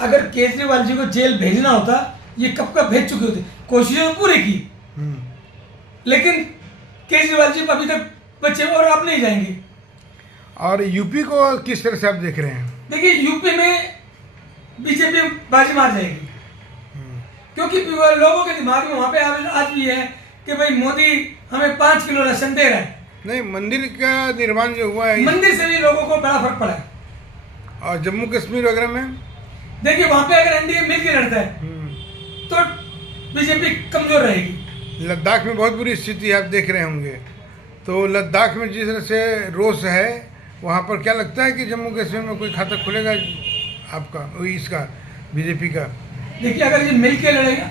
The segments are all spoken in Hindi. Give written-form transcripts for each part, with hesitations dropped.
अगर केजरीवाल जी को जेल भेजना होता ये कब का भेज चुके होते, कोशिशें तो पूरी की, लेकिन केजरीवाल जी अभी तक बचे और आप नहीं जाएंगे। और यूपी को किस तरह से आप देख रहे हैं? देखिए यूपी में बीजेपी बाजी मार जाएगी, क्योंकि लोगों के दिमाग में वहां पे आज भी है कि भाई मोदी हमें 5 किलो राशन दे रहा है। नहीं, मंदिर का निर्माण जो हुआ है, मंदिर से भी लोगों को बड़ा फर्क पड़ा है। और जम्मू कश्मीर वगैरह में देखिए वहां पे अगर एनडीए मिलकर लड़ता है तो बीजेपी कमजोर रहेगी। लद्दाख में बहुत बुरी स्थिति आप देख रहे होंगे, तो लद्दाख में जिस तरह से रोष है, वहाँ पर क्या लगता है कि जम्मू कश्मीर में कोई खाता खुलेगा आपका, इसका बीजेपी का? देखिए अगर ये मिल के लड़ेगा,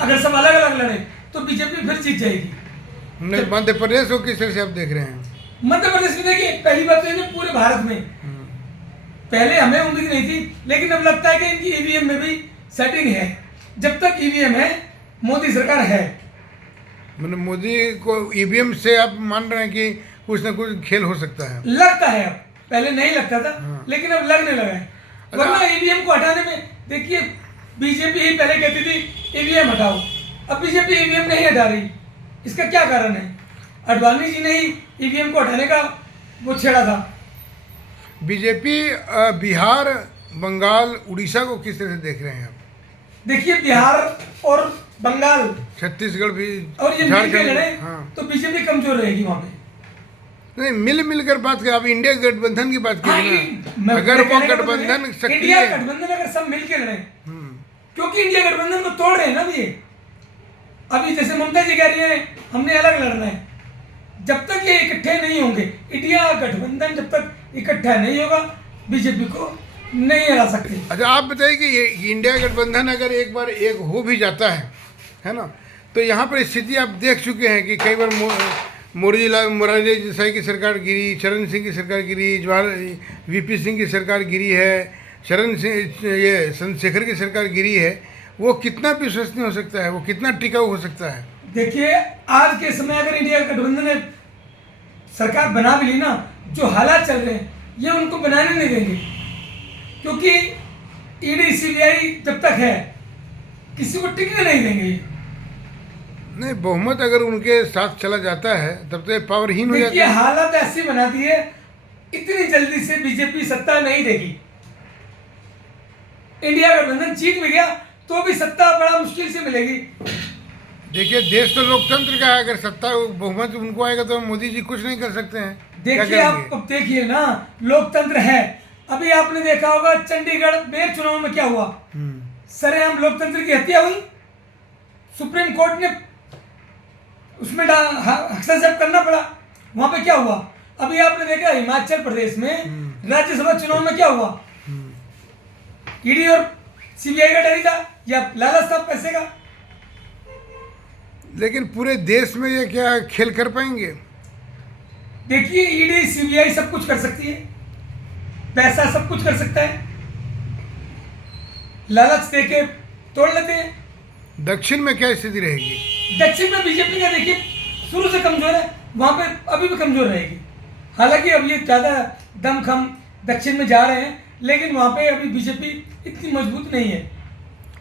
अगर सब अलग अलग लड़े तो बीजेपी फिर जीत जाएगी। नहीं, मध्य प्रदेश को किस तरह से आप देख रहे हैं? मध्य प्रदेश में देखिए पहली बात तो है पूरे भारत में पहले हमें उम्मीद नहीं थी, लेकिन अब लगता है कि इनकी ईवीएम में भी सेटिंग है। जब तक ईवीएम है मोदी सरकार है। मतलब मोदी को ईवीएम से आप मान रहे हैं कि कुछ ना कुछ खेल हो सकता है? लगता है, अब पहले नहीं लगता था लेकिन अब लगने लगा है। वरना ईवीएम को हटाने में देखिए बीजेपी ही पहले कहती थी ईवीएम हटाओ, अब बीजेपी ईवीएम नहीं हटा रही। इसका क्या कारण है? अडवाणी जी ने ही ईवीएम को हटाने का वो छेड़ा था। बीजेपी बिहार, बंगाल, उड़ीसा को किस तरह से देख रहे हैं आप? देखिए बिहार और बंगाल, छत्तीसगढ़ भी और ये मिल के लड़े तो बीजेपी कमजोर रहेगी वहां पे। नहीं, मिलकर बात करें। आप इंडिया गठबंधन की बात करिए ना, अगर वो गठबंधन सक्रिय, इंडिया गठबंधन अगर सब मिल के लड़े, क्योंकि इंडिया गठबंधन को तोड़ रहे हैं ना ये। अभी जैसे ममता जी कह रही है हमने अलग लड़ना है, जब तक ये इकट्ठे नहीं होंगे, इंडिया गठबंधन जब तक इकट्ठा नहीं होगा बीजेपी को नहीं हरा सकते। अच्छा आप बताइए कि ये इंडिया गठबंधन अगर एक बार एक हो भी जाता है ना, तो यहाँ पर स्थिति आप देख चुके हैं कि कई बार मोरारजी देसाई की सरकार गिरी, चरण सिंह की सरकार गिरी, वीपी सिंह की सरकार गिरी है, ये चंद्रशेखर की सरकार गिरी है। वो कितना विश्वसनीय हो सकता है, वो कितना टिकाऊ हो सकता है? देखिए आज के समय अगर इंडिया गठबंधन ने सरकार बना भी ली ना, जो हालात चल रहे हैं ये उनको बनाने नहीं देंगे, क्योंकि ईडी सीबीआई जब तक है किसी को टिकने नहीं देंगे। नहीं, बहुमत अगर उनके साथ चला जाता है तब तो पावरहीन हो जाता है। हालत ऐसी बना दी है, इतनी जल्दी से बीजेपी सत्ता नहीं देगी। इंडिया गठबंधन जीत भी गया तो भी सत्ता बड़ा मुश्किल से मिलेगी। देखिए देश तो लोकतंत्र का है, अगर सत्ता बहुमत उनको आएगा तो मोदी जी कुछ नहीं कर सकते हैं। देखिए आप अब देखिए ना, लोकतंत्र है। अभी आपने देखा होगा चंडीगढ़ मेयर चुनाव में क्या हुआ, सरेआम लोकतंत्र की हत्या हुई। सुप्रीम कोर्ट ने उसमें हस्तक्षेप करना पड़ा। वहां पे क्या हुआ? अभी आपने देखा हिमाचल प्रदेश में राज्यसभा चुनाव में क्या हुआ? ईडी और सीबीआई का डर था या लालच था पैसे का। लेकिन पूरे देश में ये क्या खेल कर पाएंगे? देखिए ईडी सीबीआई सब कुछ कर सकती है, पैसा सब कुछ कर सकता है, लालच देके तोड़ लेते हैं। दक्षिण में क्या स्थिति रहेगी? दक्षिण में बीजेपी का देखिए शुरू से कमजोर है, वहां पे अभी भी कमजोर रहेगी। हालांकि अब ये ज्यादा दमखम दक्षिण में जा रहे हैं, लेकिन वहां पे अभी बीजेपी इतनी मजबूत नहीं है।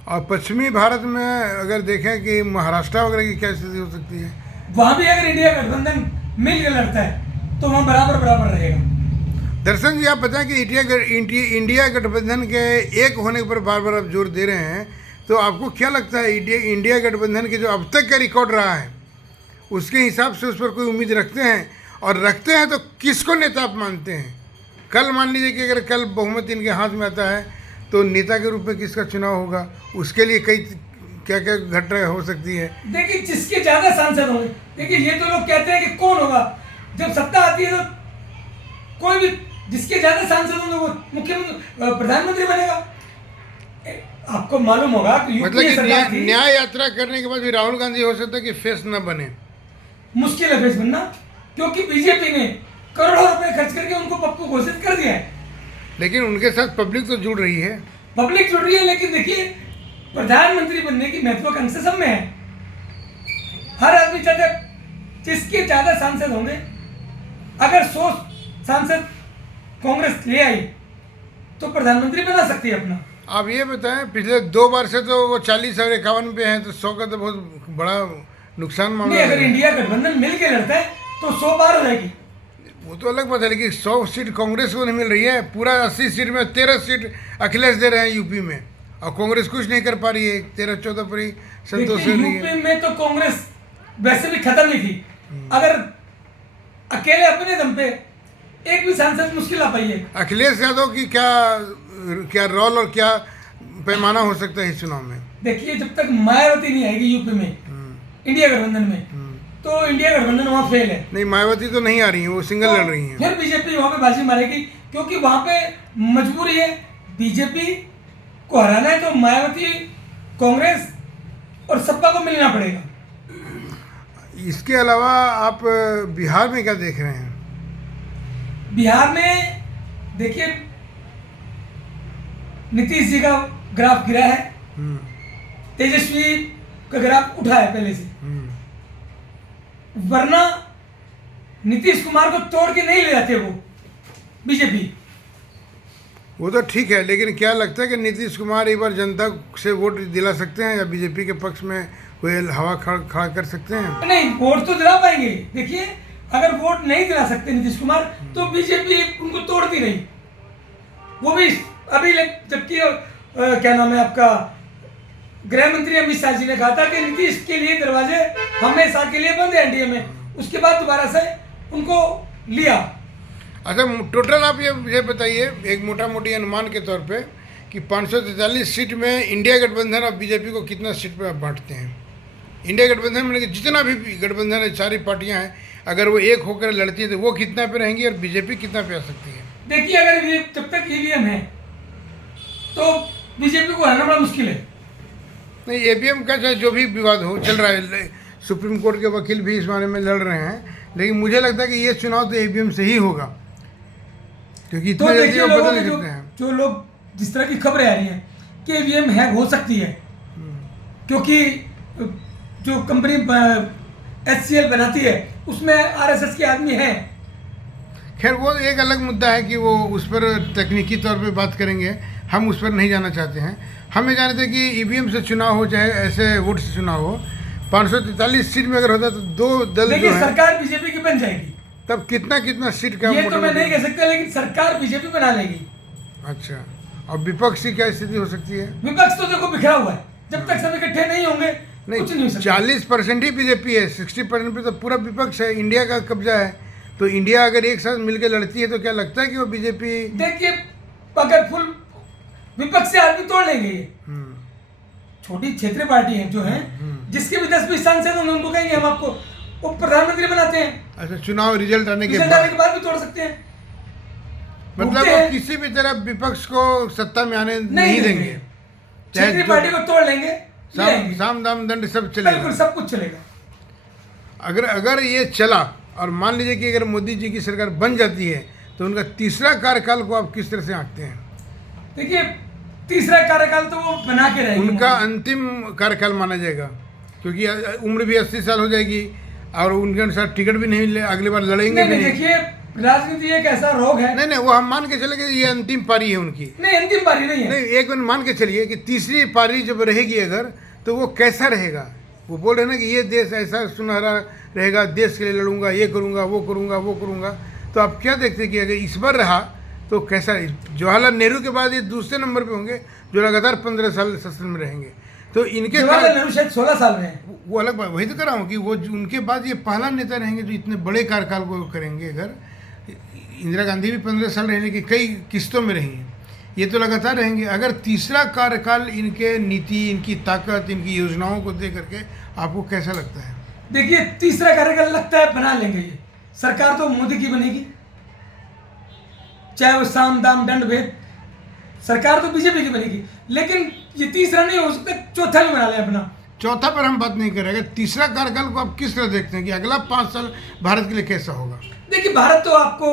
और पश्चिमी भारत में अगर देखें कि महाराष्ट्र वगैरह की क्या स्थिति हो सकती है, वहां भी अगर इंडिया गठबंधन मिलकर लड़ता है तो वहां बराबर बराबर रहेगा। दर्शन जी आप बताएं कि इंडिया गठबंधन के एक होने पर बार बार आप जोर दे रहे हैं, तो आपको क्या लगता है इंडिया गठबंधन के जो अब तक का रिकॉर्ड रहा है उसके हिसाब से उस पर कोई उम्मीद रखते हैं? और रखते हैं तो किसको नेता आप मानते हैं? कल मान लीजिए कि अगर कल बहुमत इनके हाथ में आता है तो नेता के रूप में किसका चुनाव होगा? उसके लिए कई क्या क्या घटना हो सकती है। देखिए जिसके ज्यादा सांसद होंगे, देखिए ये तो लोग कहते हैं कि कौन होगा, जब सत्ता आती है तो कोई भी जिसके ज्यादा सांसद होंगे वो मुख्यमंत्री प्रधानमंत्री बनेगा। आपको मालूम होगा कि मतलब कि न्याय यात्रा करने के बाद भी राहुल गांधी हो सकता है कि फेस न बने। मुश्किल है फेस बनना, क्योंकि बीजेपी ने करोड़ों रुपए खर्च करके उनको पप्पू घोषित कर दिया है। लेकिन उनके साथ पब्लिक तो जुड़ रही है। पब्लिक जुड़ रही है, लेकिन देखिए प्रधानमंत्री बनने की महत्वाकांक्षा सब में है। हर आदमी चाहता है जिसके ज्यादा सांसद होंगे। अगर 100 सांसद कांग्रेस ले आई तो प्रधानमंत्री बना सकती है अपना। आप ये बताएं, पिछले 2 बार से तो वो 40 और 51 पे हैं, तो 100 का तो बहुत बड़ा नुकसान नहीं, मामला अगर है। इंडिया गठबंधन मिल के लड़ता है तो 100 बार हो जाएगी। वो तो अलग बात है, लेकिन 100 सीट कांग्रेस को नहीं मिल रही है। पूरा 80 सीट में 13 सीट अखिलेश दे रहे हैं यूपी में, और कांग्रेस कुछ नहीं कर पा रही है। 13-14 पर ही संतोष देखिए, हो रही है। यूपी में तो कांग्रेस वैसे भी खत्म ही थी। अगर अकेले अपने दम पे एक भी सांसद मुश्किल आ पाई है। अखिलेश यादव की क्या क्या रोल और क्या पैमाना हो सकता है इस चुनाव में? देखिए, जब तक मायावती नहीं आएगी यूपी में, इंडिया गठबंधन में, तो इंडिया गठबंधन वहां फेल है। नहीं, मायावती तो नहीं आ रही है, वो सिंगल लड़ रही हैं। फिर बीजेपी वहां पे बाजी मारेगी, क्योंकि वहां पे मजबूरी है। बीजेपी को हराना है तो मायावती, कांग्रेस और सपा को मिलना पड़ेगा। इसके अलावा आप बिहार में क्या देख रहे हैं? बिहार में देखिए, नीतीश जी का ग्राफ गिरा है, हम्म, तेजस्वी का ग्राफ उठा है पहले से। हम्म। वरना नीतीश कुमार को तोड़ के नहीं ले जाते वो बीजेपी। वो तो ठीक है, लेकिन क्या लगता है कि नीतीश कुमार एक बार जनता से वोट दिला सकते हैं, या बीजेपी के पक्ष में कोई हवा खड़ा कर सकते हैं? नहीं, वोट तो दिला पाएंगे। देखिए, अगर वोट नहीं दिला सकते नीतीश कुमार, तो बीजेपी उनको तोड़ती रही। वो भी अभी जबकि क्या नाम है आपका, गृह मंत्री अमित शाह जी ने कहा था कि नीतीश के लिए दरवाजे हमेशा के लिए बंद है एनडीए में। उसके बाद दोबारा से उनको लिया। अच्छा, टोटल आप ये बताइए एक मोटा मोटी अनुमान के तौर पे कि 543 सीट में इंडिया गठबंधन और बीजेपी को कितना सीट पे आप बांटते हैं? इंडिया गठबंधन में जितना भी गठबंधन है, सारी पार्टियां हैं, अगर वो एक होकर लड़ती है तो वो कितना पे रहेंगी और बीजेपी कितना पे आ सकती है? देखिए, अगर ये जब तक ईवीएम है तो बीजेपी को हराना बड़ा मुश्किल है। नहीं, ईवीएम का चाहे जो भी विवाद हो चल रहा है, सुप्रीम कोर्ट के वकील भी इस बारे में लड़ रहे हैं, लेकिन मुझे लगता है कि ये चुनाव तो ईवीएम से ही होगा, क्योंकि तो इतने जल्दी देखिए, वो लोगों बदल के नहीं जो सकते हैं। जो लोग जिस तरह की खबरें आ रही हैं कि ईवीएम हैक हो सकती है, क्योंकि जो कंपनी HCL बनाती है उसमें आरएसएस के आदमी हैं। खैर, वो एक अलग मुद्दा है कि वो उस पर तकनीकी तौर पे बात करेंगे, हम उस पर नहीं जाना चाहते हैं। हमें जानते हैं कि ईवीएम से चुनाव हो चाहे ऐसे वोट से चुनाव हो, 543 सीट में अगर होता तो दो दल देखिए, जो है, सरकार बीजेपी की बन जाएगी। तब कितना कितना सीट का ये तो मोटा मैं मोटी- नहीं कह सकता, लेकिन सरकार बीजेपी बना लेगी। अच्छा, और विपक्ष की क्या स्थिति हो सकती है? विपक्ष तो देखो बिखरा हुआ है, जब तक सब इकट्ठे नहीं होंगे कुछ नहीं हो सकता। 40% ही बीजेपी है, 60% पे तो पूरा विपक्ष है, इंडिया का कब्जा है। तो इंडिया अगर एक साथ मिलकर लड़ती है तो क्या लगता है कि वो बीजेपी? देखिए, अगर फुल विपक्ष से आदमी तोड़ लेंगे, ये छोटी क्षेत्रीय पार्टी है जो है, जिसके भी 10-20 सांसद होंगे, उनको कहेंगे हम आपको वो प्रधानमंत्री बनाते हैं। अच्छा, चुनाव रिजल्ट आने के रिजल्ट बाद आने के बाद भी तोड़ सकते हैं। मतलब रुकते वो हैं। किसी भी तरह विपक्ष को सत्ता में आने नहीं नहीं देंगे। देंगे। क्षेत्रीय जो- पार्टी को तोड़ लेंगे, ले आएंगे। साम दाम दंड सब बिल्कुल चलेगा। सब कुछ चलेगा। अगर ये चला, और मान लीजिए कि अगर मोदी जी की सरकार बन जाती है, तो उनका तीसरा कार्यकाल को आप किस तरह से आंकते हैं? देखिए, तीसरा कार्यकाल तो वो बना के रहेंगे। उनका अंतिम कार्यकाल माना जाएगा, क्योंकि उम्र भी 80 साल हो जाएगी, और उनके अनुसार टिकट भी नहीं अगली बार लड़ेंगे नहीं, भी नहीं, नहीं। देखिए, राजनीति एक ऐसा रोग है। नहीं, वो हम मान के चले कि ये अंतिम पारी है उनकी। नहीं, अंतिम पारी नहीं है। नहीं, एक मिनट मान के चलिए कि तीसरी पारी जब रहेगी अगर, तो वो कैसा रहेगा? वो बोल रहे हैं ना कि ये देश ऐसा सुनहरा रहेगा, देश के लिए लड़ूंगा, ये करूंगा, वो करूंगा, वो करूंगा। तो आप क्या देखते हैं कि अगर इस बार रहा तो कैसा? जवाहरलाल नेहरू के बाद ये दूसरे नंबर पे होंगे जो लगातार 15 साल शासन में रहेंगे। तो इनके जवाहरलाल नेहरू शायद 16 साल में है। वो अलग बात, वही तो कर रहा हूँ कि वो उनके बाद ये पहला नेता रहेंगे जो इतने बड़े कार्यकाल को करेंगे। अगर इंदिरा गांधी भी 15 साल रहने की कई किस्तों में रही हैं, ये तो लगातार रहेंगे। अगर तीसरा कार्यकाल इनके नीति, इनकी ताकत, इनकी योजनाओं को देख करके आपको कैसा लगता है? देखिए, तीसरा कार्यकाल लगता है बना लेंगे ये। सरकार तो मोदी की बनेगी, चाहे वो साम दाम दंड भेद, सरकार तो बीजेपी की बनेगी। लेकिन ये तीसरा नहीं हो सकता, चौथा भी बना ले अपना। चौथा पर हम बात नहीं करेंगे। तीसरा कार्यकाल को आप किस तरह देखते हैं कि अगला 5 साल भारत के लिए कैसा होगा? देखिए, भारत तो आपको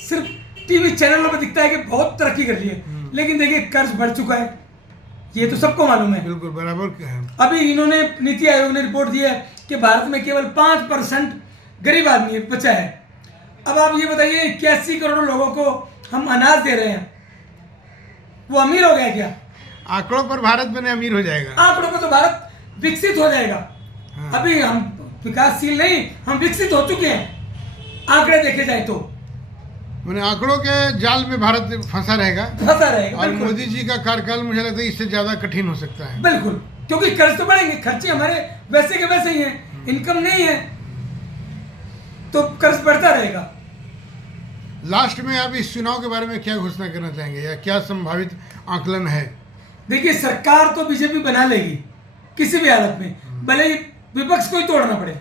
सिर्फ टीवी चैनलों में दिखता है कि बहुत तरक्की कर ली है, लेकिन देखिए कर्ज बढ़ चुका है, ये तो सबको मालूम है। बिल्कुल बराबर क्या है। अभी इन्होंने नीति आयोग ने रिपोर्ट दी है कि भारत में केवल 5% गरीब आदमी बचा है। अब आप ये बताइए, 81 करोड़ लोगों को हम अनाज दे रहे हैं, वो अमीर हो गया क्या? आंकड़ों पर भारत बने अमीर हो जाएगा। आंकड़ों पर तो भारत विकसित हो जाएगा। हाँ। अभी हम विकासशील नहीं, हम विकसित हो चुके हैं आंकड़े देखे जाए तो। मैंने आंकड़ों के जाल में भारत फंसा रहेगा। फंसा रहेगा, और बिल्कुल। मोदी जी का कार्यकाल मुझे लगता है इससे ज्यादा कठिन हो सकता है। बिल्कुल, क्योंकि खर्च तो बढ़ेंगे, खर्चे हमारे वैसे के वैसे ही हैं, इनकम नहीं है तो कर्ज बढ़ता रहेगा। लास्ट में आप इस चुनाव के बारे में क्या घोषणा करना चाहेंगे या क्या संभावित आकलन है? देखिए, सरकार तो बीजेपी बना लेगी किसी भी हालत में, भले ही विपक्ष को ही तोड़ना पड़े।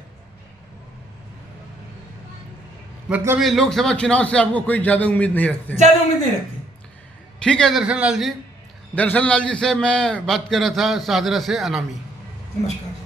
मतलब ये लोकसभा चुनाव से आपको कोई ज्यादा उम्मीद नहीं रखते हैं? ज्यादा उम्मीद नहीं रखते। ठीक है दर्शन लाल जी। दर्शन लाल जी से मैं बात कर रहा था शाहदरा से अनामी। नमस्कार।